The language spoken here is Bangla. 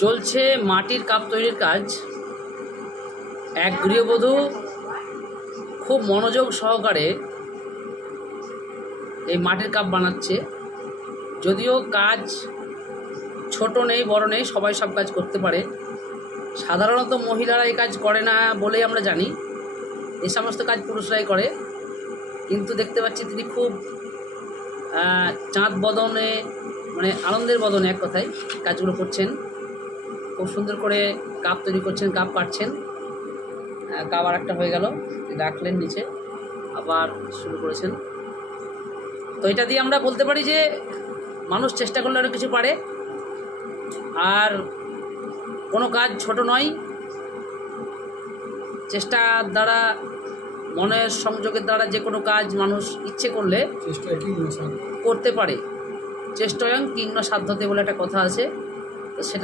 চলছে মাটির কাপ তৈরির কাজ। এক গৃহবধূ খুব মনোযোগ সহকারে এই মাটির কাপ বানাচ্ছে। যদিও কাজ ছোট নেই বড় নেই, সবাই সব কাজ করতে পারে। সাধারণত মহিলারা এই কাজ করে না বলেই আমরা জানি, এই সমস্ত কাজ পুরুষরাই করে। কিন্তু দেখতে পাচ্ছি তিনি খুব চাঁদ বদনে, মানে আনন্দের বদনে এক কথায় কাজগুলো করছেন। খুব সুন্দর করে কাপ তৈরি করছেন, কাপ কাটছেন। কাপ আর একটা হয়ে গেল, রাখলেন নিচে, আবার শুরু করেছেন। তো এটা দিয়ে আমরা বলতে পারি যে মানুষ চেষ্টা করলে আরও কিছু পারে, আর কোনো কাজ ছোট নয়। চেষ্টার দ্বারা, মনের সংযোগের দ্বারা যে কোনো কাজ মানুষ ইচ্ছে করলে করতে পারে। চেষ্টায়ং কিংন সাধ্যতে বলে একটা কথা আছে, তো সেটা